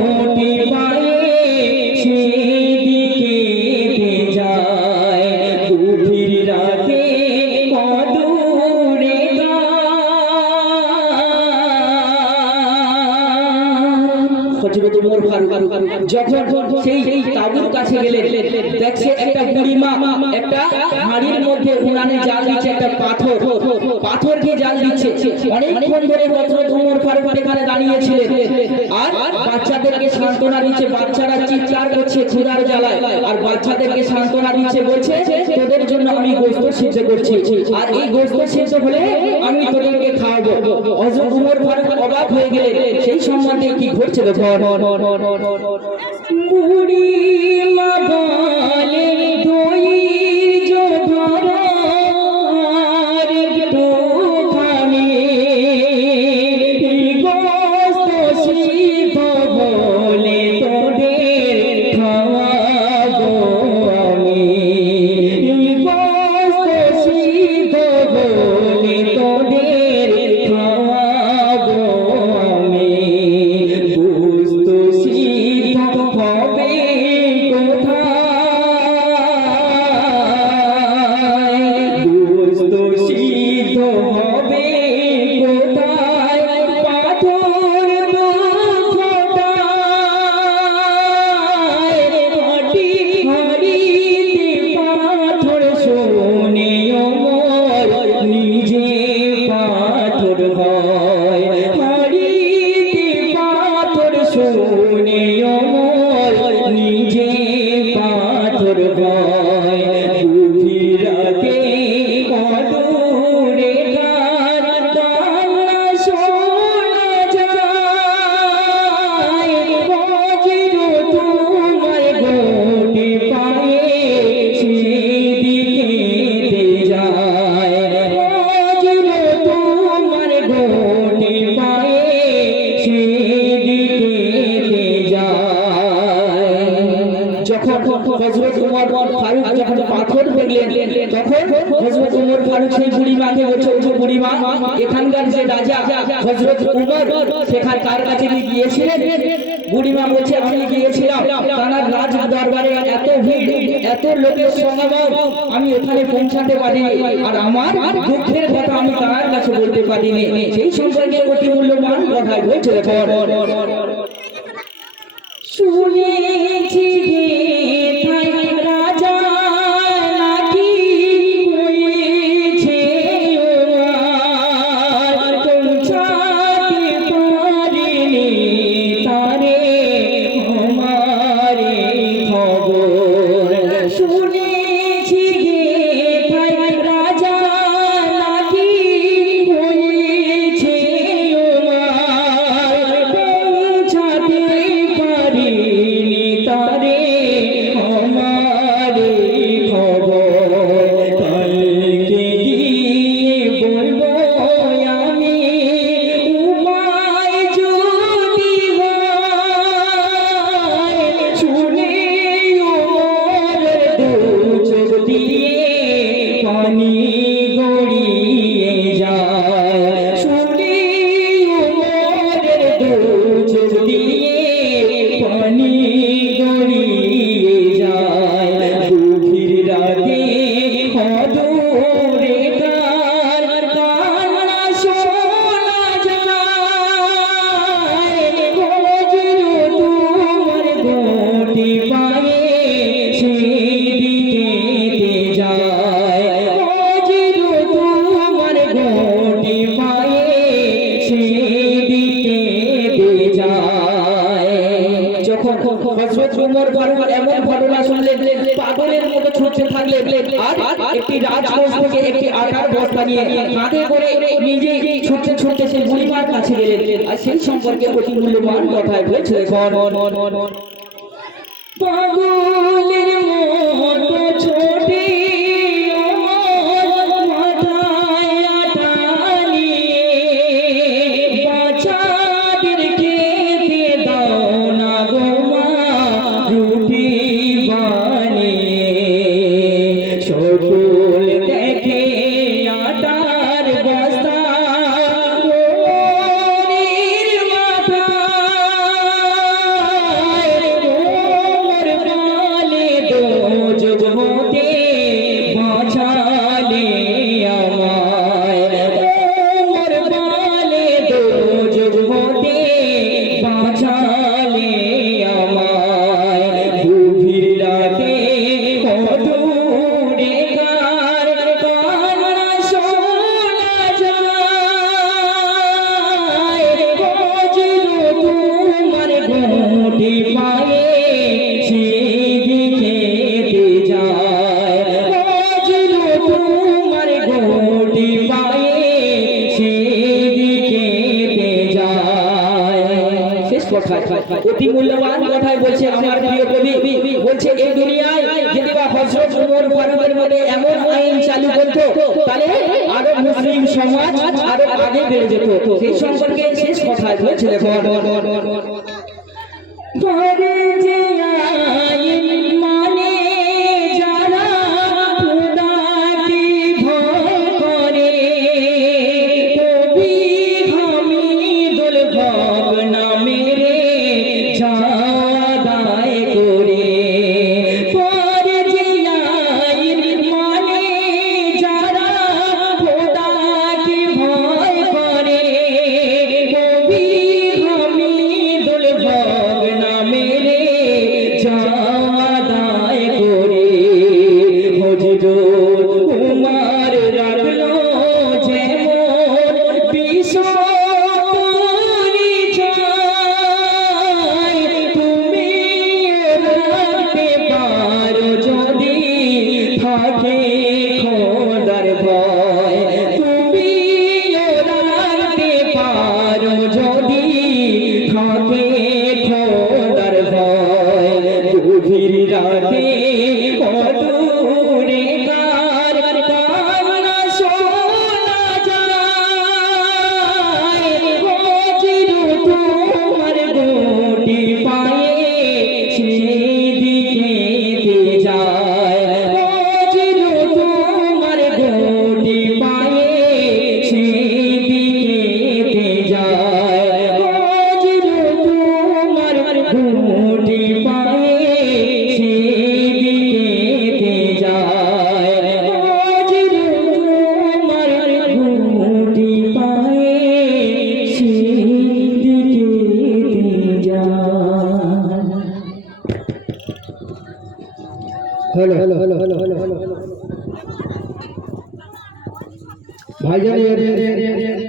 ঘটি পায়ে সেদিকে যায় গভীর রাতে মধুরে হযরত ওমর ফারুক যখন সেই তাঁবুর কাছে গেলেন দেখছে একটা বুড়ি মা একটা হাড়ির মধ্যে উনানে জাল দিচ্ছে একটা পাথরকে জাল দিচ্ছে অনেকক্ষণ ধরে হযরত ওমর ফারুক এখানে দাঁড়িয়েছিলেন আর বাচ্চাদেরকে সান্ত্বনা দিচ্ছে বাচ্চারা চিৎকার করছে ক্ষুধার জ্বালায় আর বাচ্চাদেরকে সান্ত্বনা দিচ্ছে বলছে তোদের জন্য আমি গোশত সিদ্ধ করছি আর এই গোশত সিদ্ধ হলে আমি তোদেরকে খাওয়াবো হযরত ওমর ফারুক অবাক হয়ে গেলেন সেই সম্বন্ধে কি ঘটছে দেখো বুড়ি মা বলে ধৈর্য ধরো আর একটুখানি গোশত সিদ্ধ বলে তোদের খাওয়াবো আমি গোশত সিদ্ধ বলে তোদের খাওয়াবো আমি গোশত সিদ্ধ হবে কোথায় গোশত সিদ্ধ হবে কোথায় পাথর ফোটায় মাটি হাড়িতে পাথর শোনে ওমর নিজে পাথর হয় হাড়িতে পাথর শোনে ওমর নিজে পাথর হয় গভীর রাতে অদূরে গান কান্না শোনা যায় বজ্র তোমার ঘটি পায়ে সেদিকে যায় বজ্র তোমার ঘটি পায়ে সেদিকে যায় যখন হযরত ওমর ফারুক যখন পাথর দেখলেন তখন হযরত ওমর ফারুক সেই বুড়ি মাকে বলছে ওই বুড়ি মা এখানকার যে রাজা হযরত ওমর সেখান তার কাছে গিয়েছিলেন বুড়ি মা বলছে আমি গিয়েছিলাম তার রাজ দরবারে এত ভিড় এত লোকের সমাগম আমি ওখানে পৌঁছাতে পারিনি আর আমার দুঃখের কথা আমি তার কাছে বলতে পারিনি সেই সম্পর্কে অতি মূল্যবান কথা বলছে শুনেছি রাজা নাকি হয়েছে পৌঁছাতে পারেনি তারে আমারে খবর শুনেছি রাজা নাকি হয়েছে পৌঁছাতে পারিনি তারে আমারে খবর কালকে গিয়ে বলবো আমি উপায় যদি হয় শুনে ওমর দু চোখ দিয়ে পানি গড়িয়ে যায় শুনে ওমর দু চোখ দিয়ে পানি গড়িয়ে যায় গভীর রাতে অদূরে কার কান্না শোনা যায় বজ্র তোমার ঘটি পায়ে সেদিকে যায় বজ্র তোমার ঘটি পায়ে সেদিকে যায় যখন হযরত ওমর ফারুক এমন ঘটনা শুনলেন পাগলের মতো ছুটতে থাকলেন আর একটি রাজকোষ থেকে একটি আটার বস্তা নিয়ে হাতে করে নিজে ছুটতে ছুটতে সেই বুড়িমার কাছে গেলেন আর সেই সম্পর্কে অতি মূল্যবান কথায় বলছে পাগলের মতো ছোটে ওমর মাথায় আটা নিয়ে বাচ্চাদের খেতে দাও না গো মা রুটি বানিয়ে সকল দেখে আটার বস্তা ওমরের মাথায় শেষ কথা অতি মূল্যবান কথাই বলছে আমার প্রিয় কবি বলছে এই দুনিয়ায় যদি বা হযরত ওমর ফারুকের মধ্যে এমন আইন চালু করতো তাহলে আরো মুসলিম সমাজ আরো আগে বেড়ে যেত সেই সম্পর্কে শেষ কথা বলছে দেখো ঘরে যে আইন মানে যারা খোদাকে ভয় করে কবি হামিদুল হক নামের চাঁদায় করে ঘরে যে আইন মানে যারা খোদাকে ভয় করে কবি হামিদুল হক নামের চাঁদায় করে হযরত উমর রাখলো যেমন বিষয় তুমি রাখতে পারো যদি থাকে খোদার ভয় তুমি রাখতে পারো যদি থাকে খোদার ভয় গভীর রাতে অদূরে কার কান্না শোনা যায় হযরত তোমার গোটি পায়ে সেদিকে যায় হযরত তোমার গোটি পায়ে সেদিকে যায় হযরত তোমার গোটি পায়ে সেদিকে যায় হযরত তোমার গোটি পায়ে সেদিকে যায় हेलो भाईजान